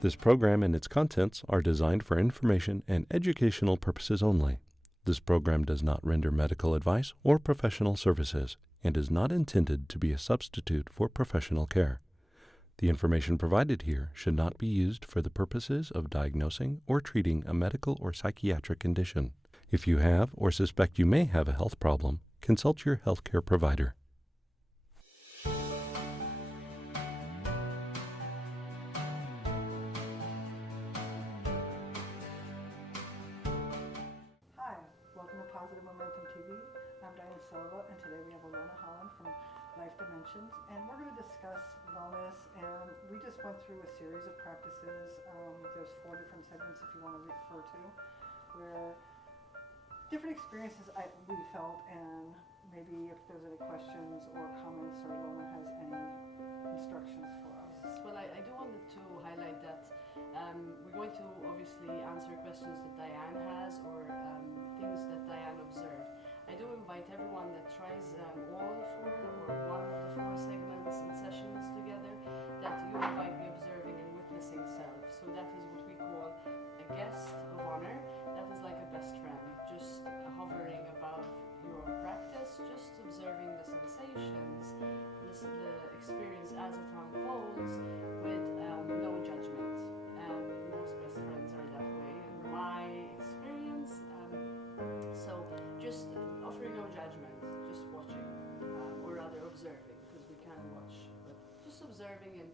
This program and its contents are designed for information and educational purposes only. This program does not render medical advice or professional services and is not intended to be a substitute for professional care. The information provided here should not be used for the purposes of diagnosing or treating a medical or psychiatric condition. If you have or suspect you may have a health problem, consult your healthcare provider. Hi, welcome to Positive Momentum TV. I'm Diane Silva, and today we have Ilona, Holland from Life Dimensions, and we're going to discuss wellness. And we just went through a series of practices. There's 4 different segments if you want to refer to, where different experiences we felt, and maybe if there's any questions or comments, or Ilona has any instructions for us. Well, I do wanted to highlight that we're going to obviously answer questions that Diane has, or things that Diane observed. I do invite everyone that tries all 4 or one of the 4 segments and sessions together, that you might be observing and witnessing self. So that is what we call a guest of honor. That is like a best friend, just hovering above your practice, just observing the sensations, the experience as it unfolds, with no judgment. Most best friends are that way, in my experience. So just offering no judgment, just watching, or rather observing, because we can watch, but just observing and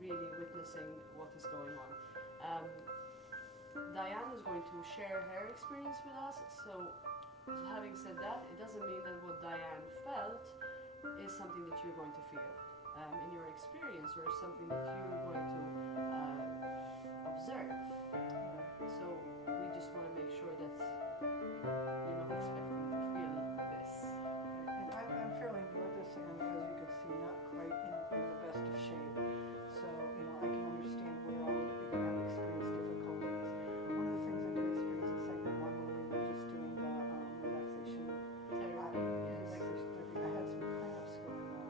really witnessing what is going on. Diane is going to share her experience with us. So having said that, it doesn't mean that what Diane felt is something that you're going to feel in your experience, or something that you're going to observe. So we just want to make sure that you're not expecting to feel this. And I'm fairly new at this, and as you can see, not quite in the best of shape. So, I can understand where all of you have experienced difficulties. One of the things I did experience in segment 1, when we were just doing the relaxation therapy, I had some cramps going on,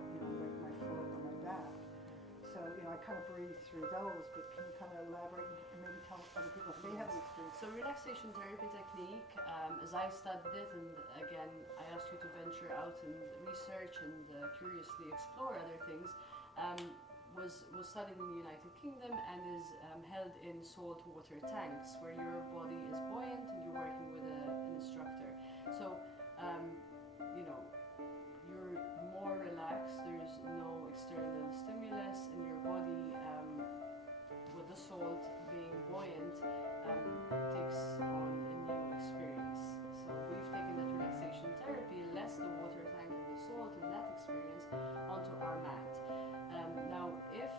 my foot or my back. So, I kind of breathed through those, but can you kind of elaborate and maybe tell other people if they have the experience? So relaxation therapy technique, as I studied it, and again I asked you to venture out and research and curiously explore other things, was studied in the United Kingdom, and is held in salt water tanks, where your body is buoyant and you're working with an instructor. So you're more relaxed, there's no external stimulus, and your body, with the salt being buoyant, takes on a new experience. So we've taken that relaxation therapy, less the water tank and the salt and that experience, onto our mat. Now, if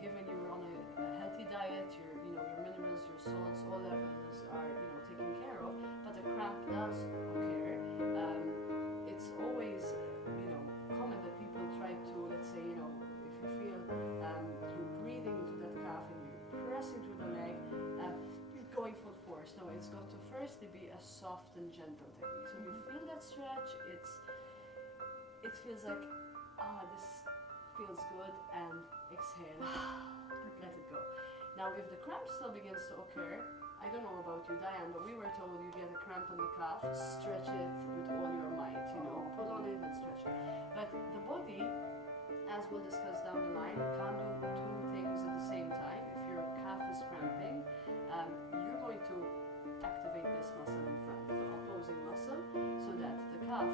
given you're on a healthy diet, your minerals, your salts, all levels are taken care of, but a cramp does occur, it's always common that people try to, let's say, if you feel you're breathing into that calf and you're pressing through the leg, you're going full force. No, it's got to firstly be a soft and gentle technique. So you feel that stretch, it feels like, this feels good, and exhale, let it go. Now, if the cramp still begins to occur, I don't know about you, Diane, but we were told you get a cramp in the calf, stretch it with all your might, pull on it and stretch it. But the body, as we'll discuss down the line, can do 2 things at the same time. If your calf is cramping, you're going to activate this muscle in front, the opposing muscle, so that the calf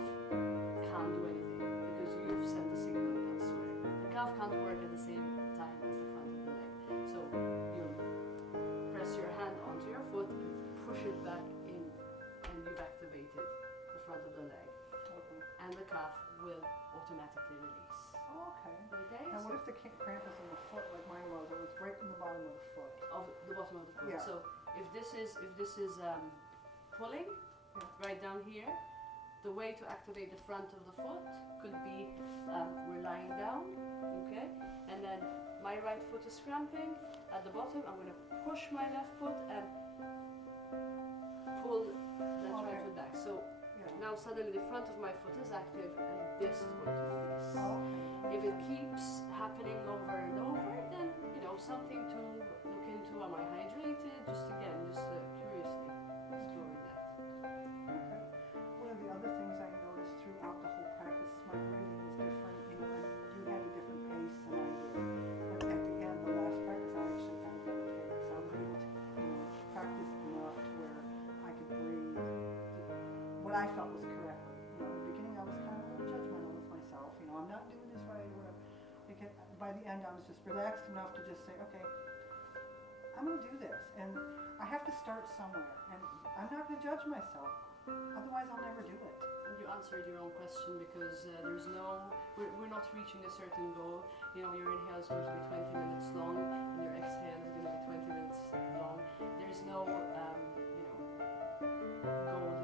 can't do anything, because you've sent the signal elsewhere. The calf can't work at the same time as the front of the leg. So you press your hand onto your foot and push it back in, and you've activated the front of the leg. Okay. And the calf will automatically release. Oh, okay. Okay? And what if the cramp is in the foot, like mine was? It was right in the bottom of the foot. Of the bottom of the foot. Yeah. So if this is pulling, right down here, the way to activate the front of the foot could be we're lying down, okay? And then my right foot is cramping. At the bottom, I'm going to push my left foot and pull that right foot back. So now suddenly the front of my foot is active, and this is going to release. If it keeps happening over and over, then something to look into. Am I hydrated? Just curiously exploring that. Okay. One of the other things I noticed throughout the whole practice is my breathing was different, and you had a different pace than I did. But at the end, the last practice, I actually kind of meditated, so I was able to, practice enough to where I could breathe what I felt was correctly. In the beginning, I was kind of a little judgmental with myself. I'm not doing this right, or whatever. By the end, I was just relaxed enough to just say, okay, I'm going to do this, and I have to start somewhere, and I'm not going to judge myself. Otherwise, I'll never do it. And you answered your own question because we're not reaching a certain goal. Your inhale is going to be 20 minutes long, and your exhale is going to be 20 minutes long. There's no, goal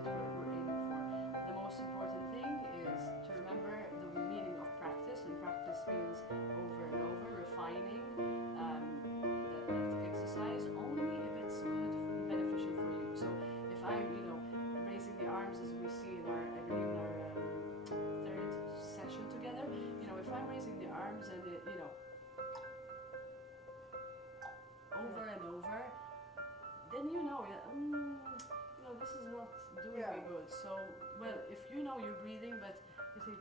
that we're aiming for. The most important thing is to remember the meaning of practice, and practice means over and over, refining that exercise only if it's good and beneficial for you. So if I'm, raising the arms as we see in our third session together, if I'm raising the arms and it, over and over, then this is not doing me good. So, if you're breathing, but you think,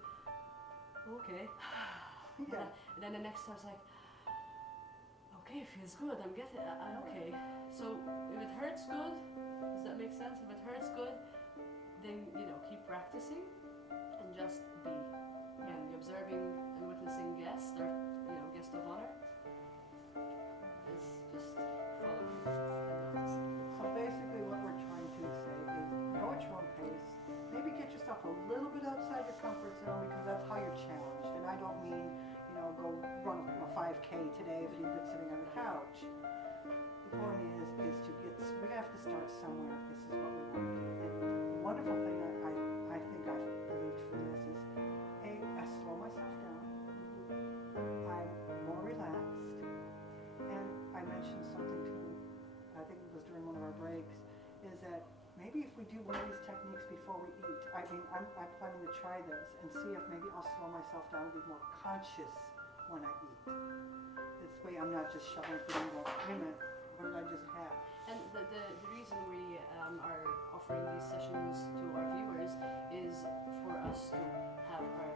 okay, and then the next time it's like, okay, it feels good, I'm getting, okay. So if it hurts good, does that make sense? If it hurts good, then, keep practicing and just be. And the observing and witnessing guest, or, guest of honor, is just following and noticing. So basically what we're trying to say is go at your own pace. Maybe get yourself a little bit outside your comfort zone, because that's how you're challenged. And I don't mean, go run a 5K today if you've been sitting on the couch. The point is we have to start somewhere if this is what we want to do. And the wonderful thing I think I've believed from this is, I slow myself down. I'm more relaxed. And I mentioned something to you, I think it was during one of our breaks, is that maybe if we do one of these techniques before we eat, I'm planning to try this and see if maybe I'll slow myself down and be more conscious when I eat. This way I'm not just shoving food and going, wait a minute, what did I just have? And the reason we are offering these sessions to our viewers is for us to have our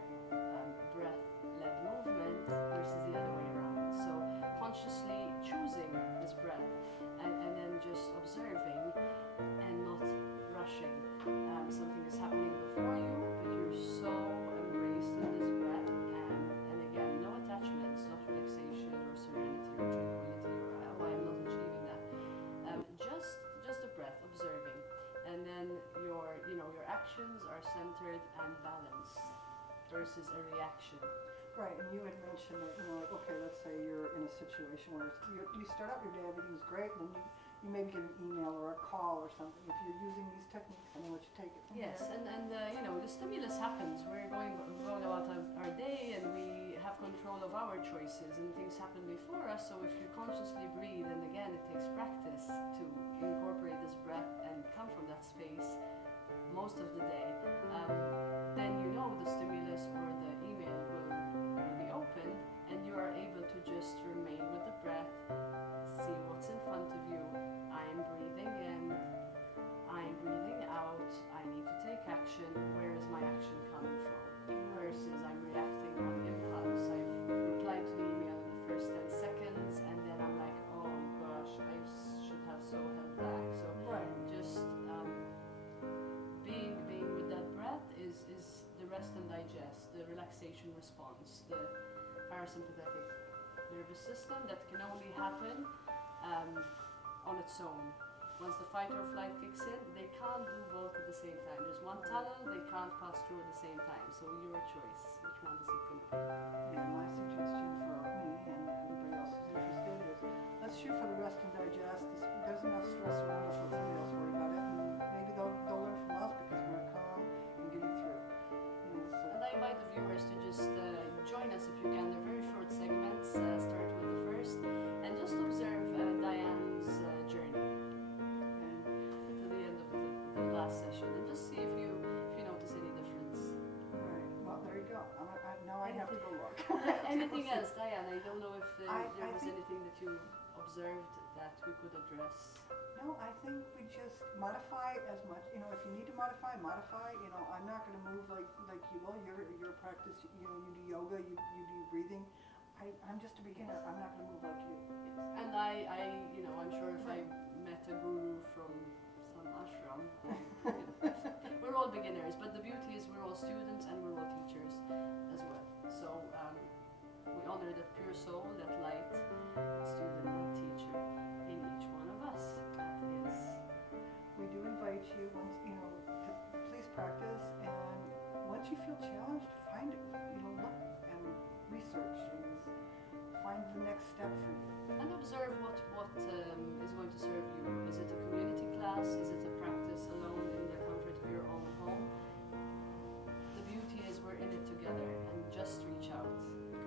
breath-led movement versus the other way around. So consciously choosing this breath and then just observing and not rushing. Something is happening before you, but you're so embraced in this breath, and again, no attachments, not relaxation or serenity or tranquility or I'm not achieving that. Just a breath, observing, and then your actions are centered and balanced versus a reaction. Right, and you had mentioned that, okay, let's say you're in a situation where you start out your day, everything's great, and then you maybe get an email or a call or something. If you're using these techniques, I know what you take it from Yes, there. and the stimulus happens. We're going about our day, and we have control of our choices, and things happen before us. So if you consciously breathe, and again, it takes practice to incorporate this breath and come from that space most of the day, then the stimulus or the email will be open, and you are able to just remain with the breath, see what's in front of you. I'm breathing in, I'm breathing out, I need to take action. Where is my action coming from? Versus I'm reacting on impulse. I've replied to the email in the first 10 seconds, and then I'm like, oh gosh, I should have so held back. So just being with that breath is the rest and digest, the relaxation response, the parasympathetic nervous system that can only happen on its own. Once the fight or flight kicks in, they can't do both at the same time. There's one tunnel, they can't pass through at the same time. So your choice, which one is it going to be? And my suggestion for me and everybody else who's interested is, let's shoot for the rest and digest. There's enough stress around us, let somebody else worry about it, and maybe they'll learn from us because we're calm and getting through. And I invite the viewers to just join us if you can. They're very short segments. Start with the first, and just observe Diane's journey to the end of the last session, and just see if you notice any difference. Right. Well, there you go. Now I might have to go look. Anything else, Diane? I don't know if there was think- anything that you observed that we could address. No, I think we just modify as much, you know, if you need to modify, you know, I'm not gonna move like you will, you're a practice, you know, you do yoga, you do breathing. I'm just a beginner, I'm not gonna move like you. Yes. And you know, I'm sure if I met a guru from some ashram, we're all beginners, but the beauty is we're all students and we're all teachers as well. So we honor that pure soul, that light, student and teacher in each one of us. That is. We do invite you, once, you know, to please practice, and once you feel challenged, find it, you know, look and research and find the next step for you. And observe what is going to serve you. Is it a community class? Is it a practice alone in the comfort of your own home? The beauty is we're in it together, and just reach out.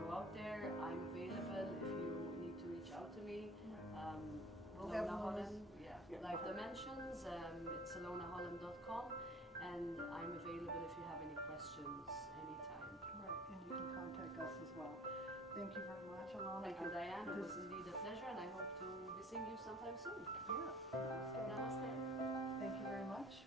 Go out there. I'm available if you need to reach out to me. We'll have Ilona those. Holland, Yeah. Life Dimensions. It's ilonaholland.com, and I'm available if you have any questions anytime. Right, and you can contact us as well. Thank you very much, Ilona. Thank you, Diane. It was This- indeed a pleasure, and I hope to be seeing you sometime soon. Yeah. Namaste. Namaste. Thank you very much.